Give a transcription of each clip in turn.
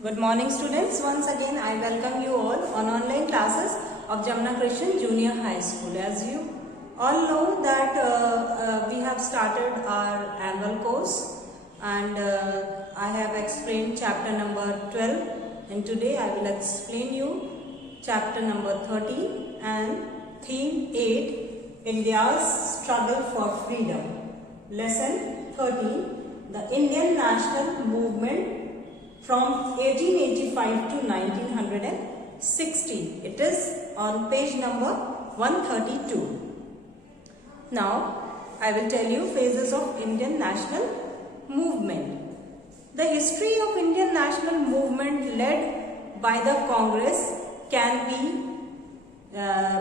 Good morning students. Once again I welcome you all on online classes of Jamna Christian Junior High School. As you all know that we have started our annual course and I have explained chapter number 12 and today I will explain you chapter number 13 and theme 8, India's struggle for freedom. Lesson 13, the Indian national movement from 1885 to 1960. It is on page number 132. Now, I will tell you phases of Indian national movement. The history of Indian national movement led by the Congress can be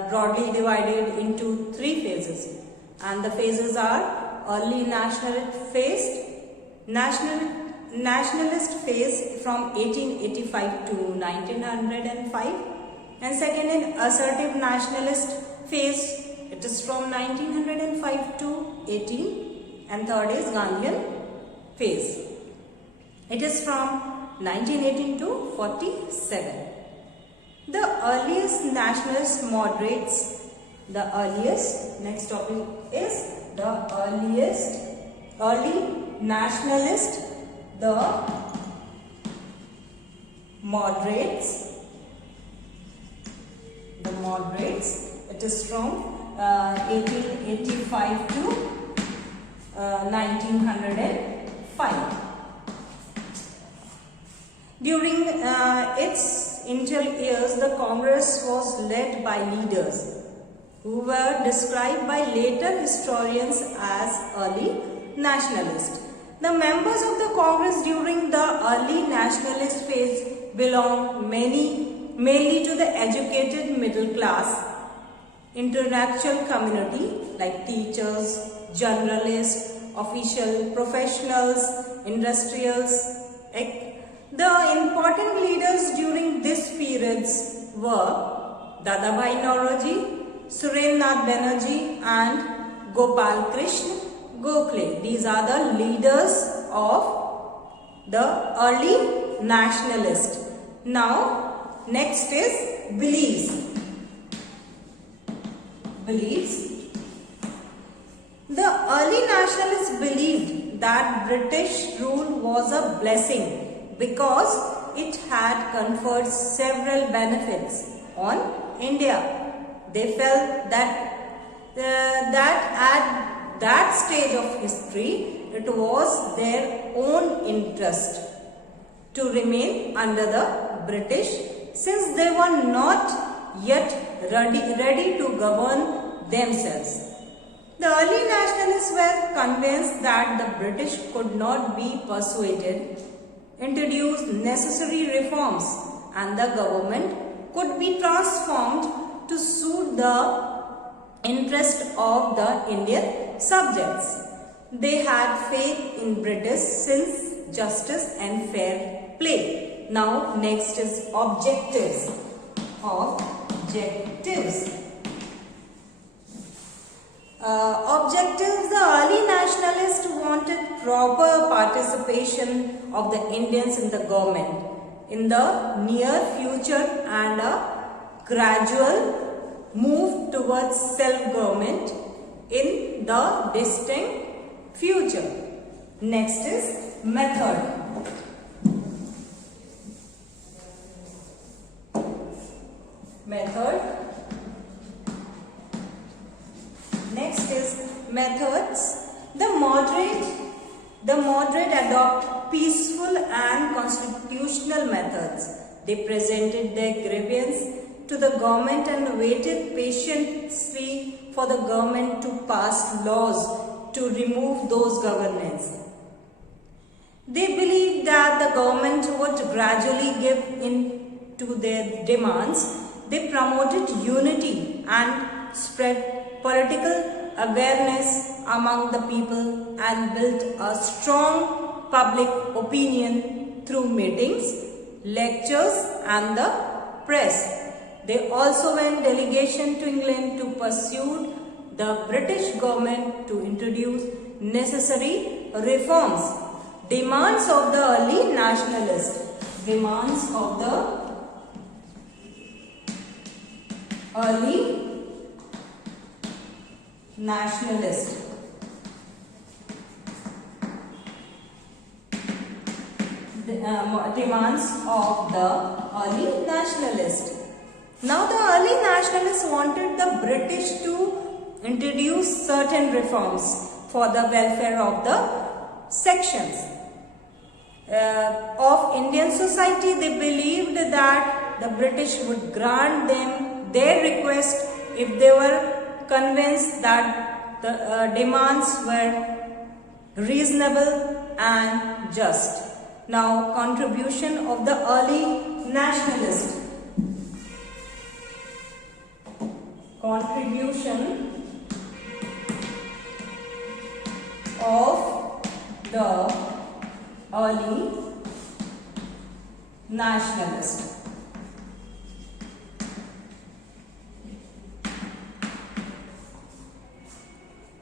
broadly divided into three phases. And the phases are early nationalist phase, nationalist phase from 1885 to 1905, and second in assertive nationalist phase, it is from 1905 to 18, and third is Gandhian phase, it is from 1918 to 47. The earliest nationalist moderates, next topic is the early nationalist, the moderates, it is from 1885 to 1905. During its initial years, the Congress was led by leaders who were described by later historians as early nationalists. The members of the Congress during the early nationalist phase belonged mainly to the educated middle class, intellectual community like teachers, journalists, official professionals, industrials. The important leaders during this periods were Dadabhai Naoroji, Surendranath Banerjee and Gopal Krishna Gokhale. These are the leaders of the early nationalists. Now, next is beliefs. The early nationalists believed that British rule was a blessing because it had conferred several benefits on India. They felt that at that stage of history, it was their own interest to remain under the British since they were not yet ready to govern themselves. The early nationalists were convinced that the British could not be persuaded, introduce necessary reforms, and the government could be transformed to suit the interest of the Indian subjects. They had faith in British since justice and fair play. Now next is objectives. The early nationalists wanted proper participation of the Indians in the government in the near future and a gradual move towards self-government in the distant future. Next is method. Next is methods. The moderate adopt peaceful and constitutional methods. They presented their grievance to the government and waited patiently for the government to pass laws to remove those governance. They believed that the government would gradually give in to their demands. They promoted unity and spread political awareness among the people and built a strong public opinion through meetings, lectures and the press. They also went delegation to England to pursue the British government to introduce necessary reforms. Demands of the early nationalists. demands of the early nationalists. Demands of the early nationalists. Now the early nationalists wanted the British to introduce certain reforms for the welfare of the sections of Indian society. They believed that the British would grant them their request if they were convinced that the demands were reasonable and just. Now, contribution of the early nationalists. Contribution of the early nationalists.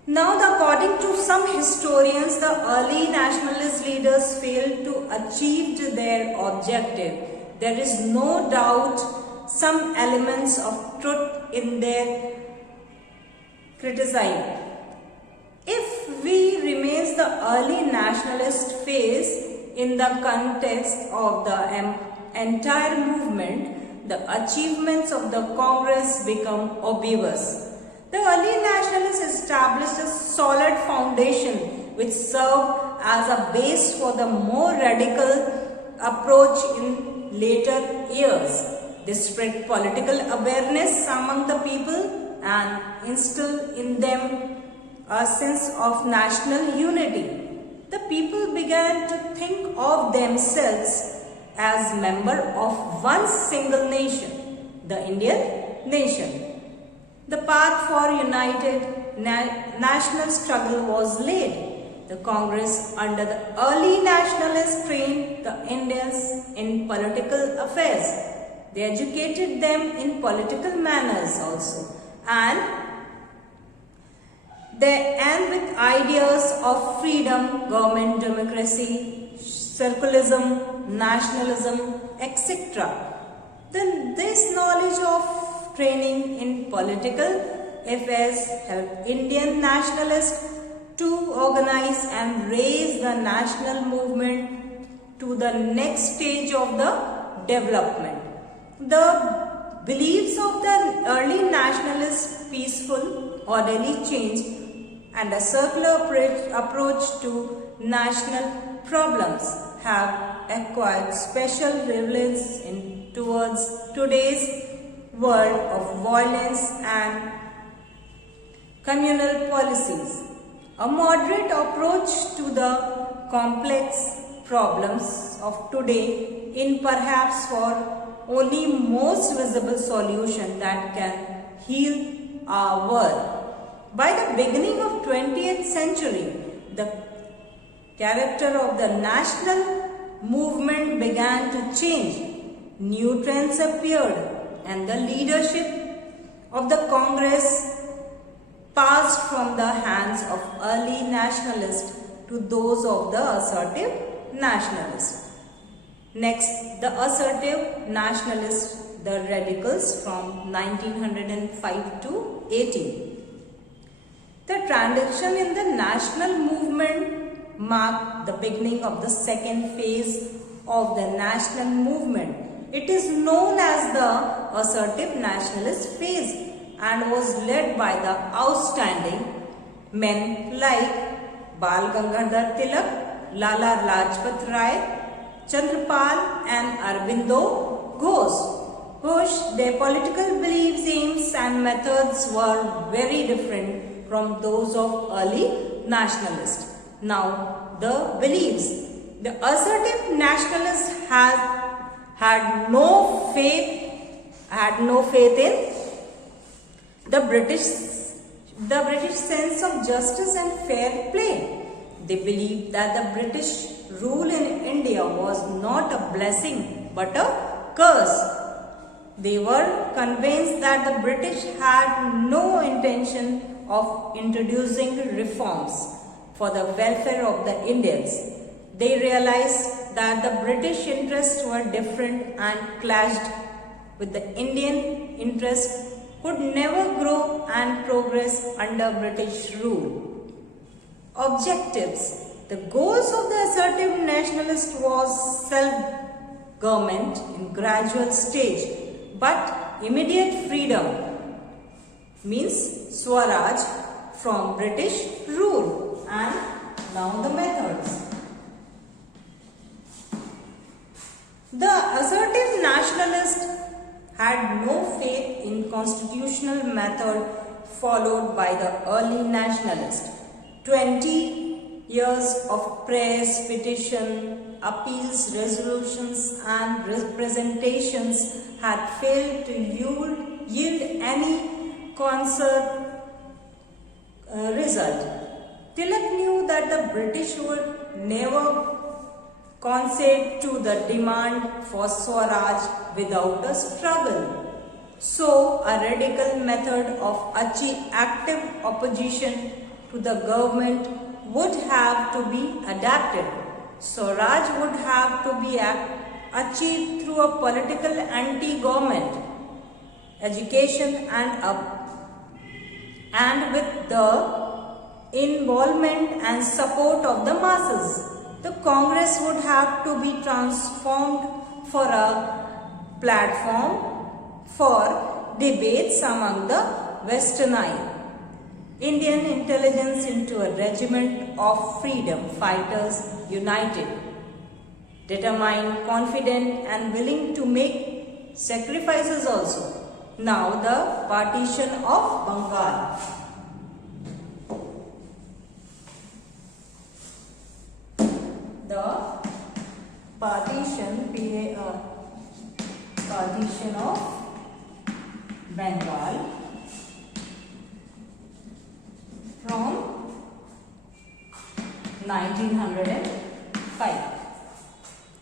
Now, according to some historians, the early nationalist leaders failed to achieve their objective. There is no doubt some elements of truth in their criticism. If we remain the early nationalist phase in the context of the entire movement, the achievements of the Congress become obvious. The early nationalists established a solid foundation which served as a base for the more radical approach in later years. They spread political awareness among the people and instilled in them a sense of national unity. The people began to think of themselves as members of one single nation, the Indian nation. The path for united national struggle was laid. The Congress under the early nationalists trained the Indians in political affairs. They educated them in political manners also, and with ideas of freedom, government, democracy, circularism, nationalism, etc. Then this knowledge of training in political affairs helped Indian nationalists to organize and raise the national movement to the next stage of the development. The beliefs of the early nationalists, peaceful, orderly change and a circular approach to national problems have acquired special relevance towards today's world of violence and communal policies. A moderate approach to the complex problems of today in perhaps for only most visible solution that can heal our world. By the beginning of 20th century, the character of the national movement began to change. New trends appeared, and the leadership of the Congress passed from the hands of early nationalists to those of the assertive nationalists. Next, the assertive nationalists, the radicals from 1905 to 18. The transition in the national movement marked the beginning of the second phase of the national movement. It is known as the assertive nationalist phase and was led by the outstanding men like Bal Gangadhar Tilak, Lala Lajpat Rai, Chandrapal and Aurobindo Ghosh. Their political beliefs, aims and methods were very different from those of early nationalists. Now, the beliefs. The assertive nationalists had no faith in the British sense of justice and fair play. They believed that the British rule in India was not a blessing but a curse. They were convinced that the British had no intention of introducing reforms for the welfare of the Indians. They realized that the British interests were different and clashed with the Indian interests could never grow and progress under British rule. Objectives. The goals of the assertive nationalist was self-government in gradual stage, but immediate freedom means Swaraj from British rule. And now the methods. The assertive nationalist had no faith in constitutional method followed by the early nationalist. 20 years of prayers, petition, appeals, resolutions and representations had failed to yield any concert result. Tilak knew that the British would never concede to the demand for Swaraj without a struggle. So, a radical method of active opposition to the government would have to be adapted. Swaraj would have to be achieved through a political anti-government, education and with the involvement and support of the masses. The Congress would have to be transformed for a platform for debates among the westernized Indian intelligence into a regiment of freedom fighters united, determined, confident and willing to make sacrifices also. Now the partition of Bengal. The partition of Bengal from 1905.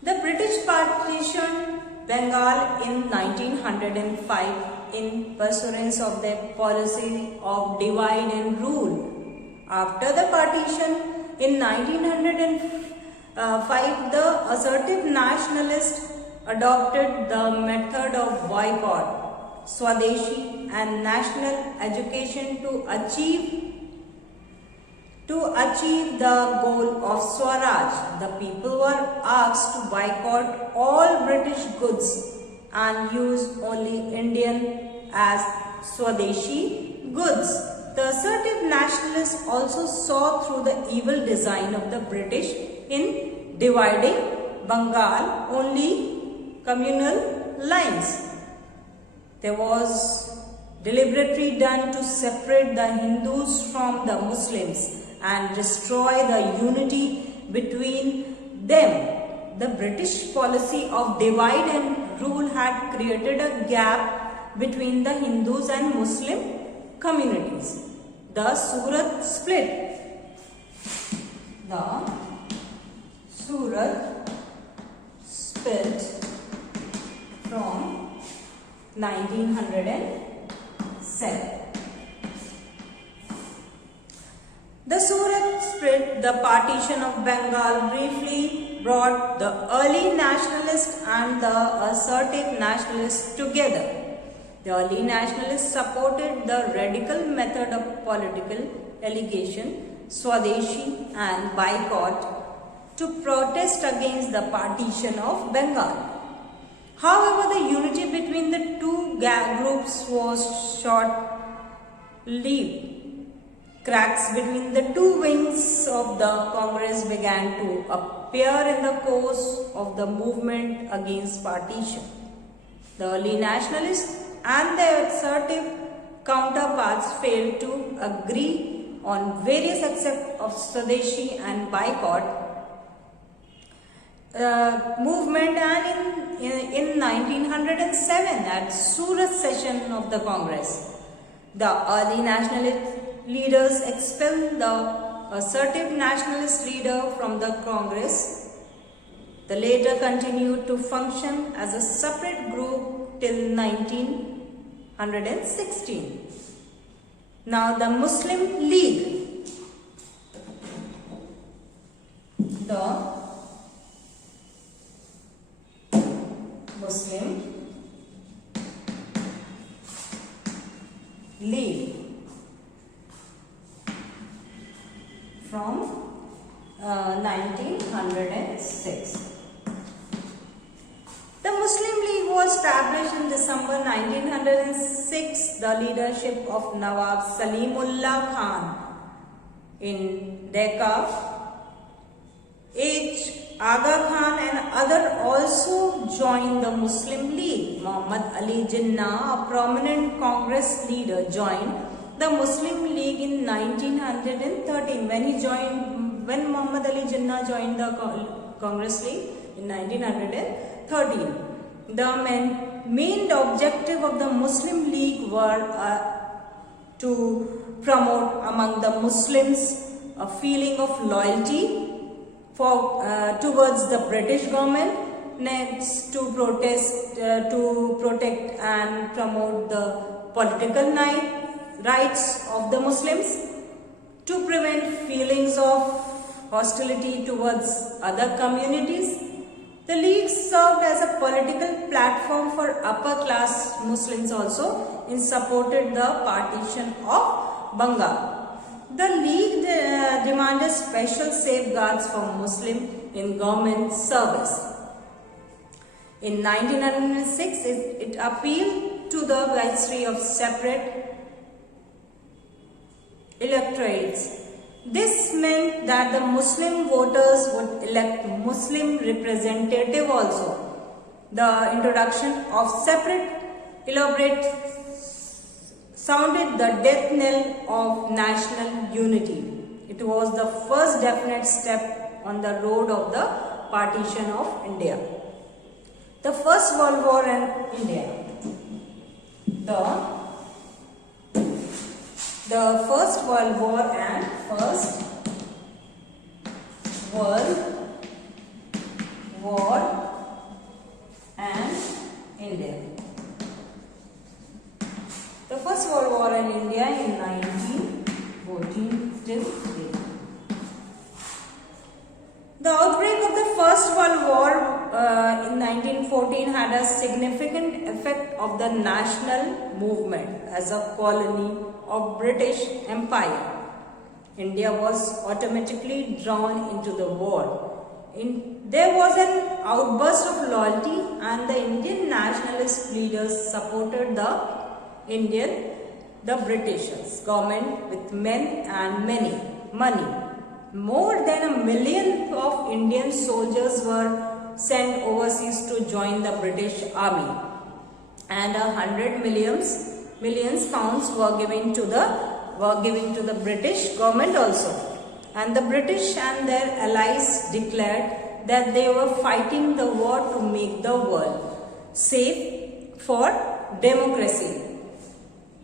The British partitioned Bengal in 1905 in pursuance of their policy of divide and rule. After the partition in 1905, the assertive nationalists adopted the method of boycott, Swadeshi and national education to achieve the goal of Swaraj. The people were asked to boycott all British goods and use only Indian as Swadeshi goods. The assertive nationalists also saw through the evil design of the British in dividing Bengal only communal lines. There was deliberately done to separate the Hindus from the Muslims and destroy the unity between them. The British policy of divide and rule had created a gap between the Hindus and Muslim communities. The Surat split. The Surat split from 1907. The Surat split, the partition of Bengal, briefly brought the early nationalists and the assertive nationalists together. The early nationalists supported the radical method of political allegation, Swadeshi and boycott to protest against the partition of Bengal. However, the unity between the two groups was short-lived. Cracks between the two wings of the Congress began to appear in the course of the movement against partition. The early nationalists and their assertive counterparts failed to agree on various aspects of Swadeshi and boycott movement, and in 1907 at Surat session of the Congress, the early nationalist leaders expelled the assertive nationalist leader from the Congress. The latter continued to function as a separate group till 1916. Now the Muslim League. The Muslim League from 1906. The Muslim League was established in December 1906. The leadership of Nawab Salimullah Khan in Decca, H. Aga Khan and others also joined the Muslim League. Muhammad Ali Jinnah, a prominent Congress leader, joined the Muslim League in 1913. When Muhammad Ali Jinnah joined the Congress League in 1913. The main objective of the Muslim League were to promote among the Muslims a feeling of loyalty towards the British government, next to protect and promote the political rights of the Muslims, to prevent feelings of hostility towards other communities. The League served as a political platform for upper class Muslims also and supported the partition of Bengal. The League demanded special safeguards for Muslims in government service. In 1906, it appealed to the history of separate electorates. This meant that the Muslim voters would elect Muslim representative also. The introduction of separate electorate sounded the death knell of national unity. It was the first definite step on the road of the partition of India. The First World War in India. The First World War and First World War and India. The First World War in India in 1914 till today. The outbreak of the First World War in 1914 had a significant effect of the national movement as a colony of British Empire. India was automatically drawn into the war. There was an outburst of loyalty and the Indian nationalist leaders supported the Britishers government with men and money. More than 1 million of Indian soldiers were sent overseas to join the British army, and 100 millions pounds were given to the British government also. And the British and their allies declared that they were fighting the war to make the world safe for democracy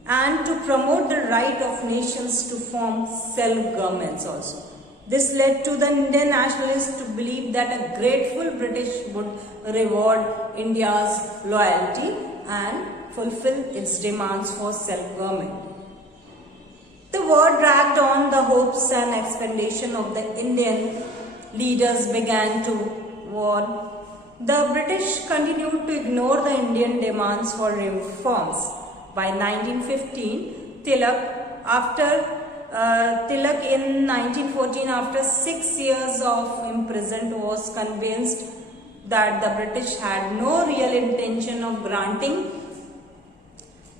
and to promote the right of nations to form self-governments also. This led to the Indian nationalists to believe that a grateful British would reward India's loyalty and fulfill its demands for self-government. The war dragged on. The hopes and expectation of the Indian leaders began to wane. The British continued to ignore the Indian demands for reforms. By 1915, Tilak in 1914, after 6 years of imprisonment, was convinced that the British had no real intention of granting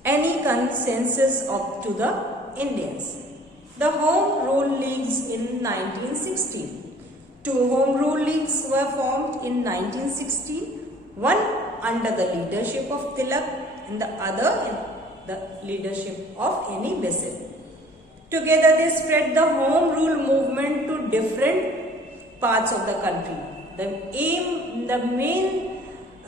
any consensus to the Indians. The Home Rule Leagues in 1916. 2 Home Rule Leagues were formed in 1916, one under the leadership of Tilak and the other in the leadership of Annie Besant. Together they spread the Home Rule movement to different parts of the country. The main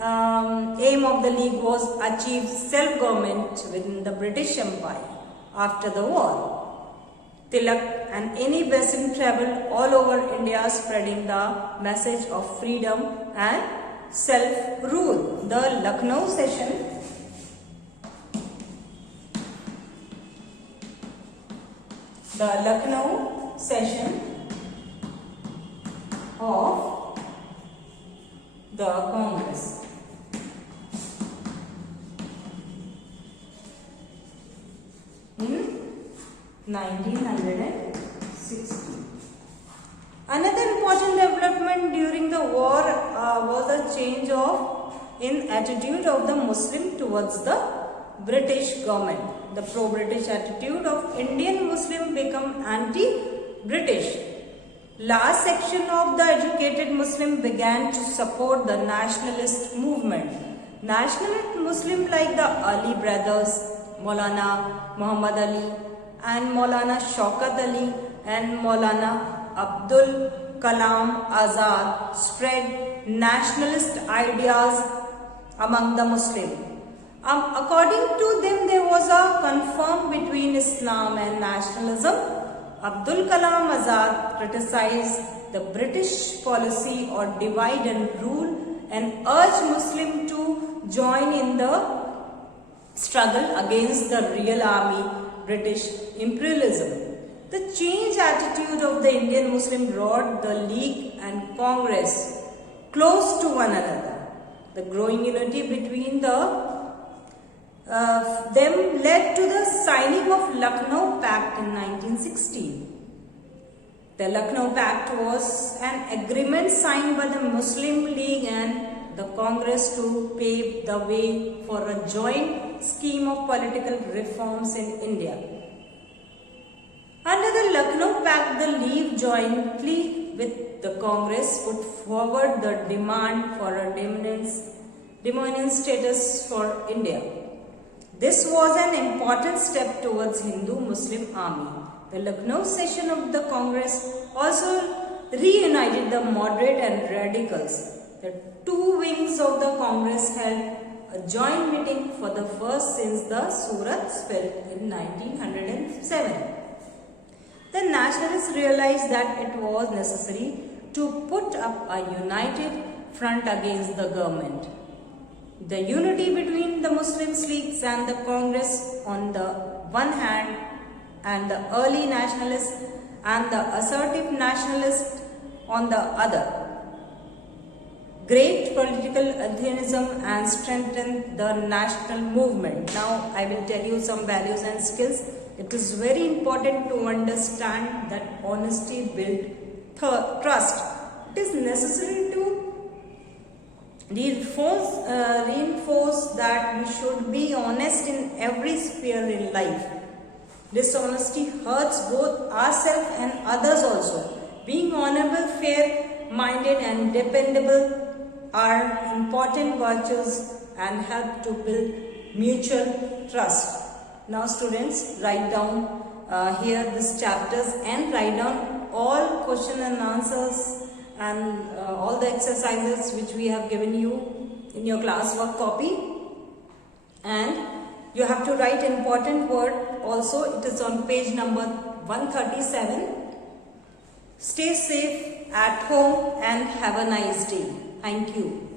aim of the league was achieve self-government within the British Empire after the war. Tilak and Annie Besant traveled all over India spreading the message of freedom and self-rule. The Lucknow session of the Congress 1960. Another important development during the war was a change in attitude of the Muslim towards the British government. The pro-British attitude of Indian Muslim became anti-British. Large section of the educated Muslim began to support the nationalist movement. Nationalist Muslim like the Ali brothers, Maulana Muhammad Ali and Maulana Shaukat Ali and Maulana Abdul Kalam Azad spread nationalist ideas among the Muslims. According to them, there was a conflict between Islam and nationalism. Abdul Kalam Azad criticized the British policy or divide and rule and urged Muslims to join in the struggle against the real army, British imperialism. The changed attitude of the Indian Muslim brought the League and Congress close to one another. The growing unity between them led to the signing of Lucknow Pact in 1916. The Lucknow Pact was an agreement signed by the Muslim League and the Congress to pave the way for a joint scheme of political reforms in India. Under the Lucknow Pact, the League jointly with the Congress put forward the demand for a dominion status for India. This was an important step towards Hindu-Muslim army. The Lucknow session of the Congress also reunited the moderate and radicals. The two wings of the Congress held a joint meeting for the first since the Surat split in 1907. The nationalists realized that it was necessary to put up a united front against the government. The unity between the Muslim Leagues and the Congress on the one hand and the early nationalists and the assertive nationalists on the other. Great political atheism and strengthened the national movement. Now I will tell you some values and skills. It is very important to understand that honesty builds trust. It is necessary to reinforce that we should be honest in every sphere in life. Dishonesty hurts both ourselves and others also. Being honorable, fair-minded and dependable are important virtues and help to build mutual trust. Now students, write down here these chapters and write down all question and answers and all the exercises which we have given you in your classwork copy. And you have to write important word also. It is on page number 137. Stay safe at home and have a nice day. Thank you.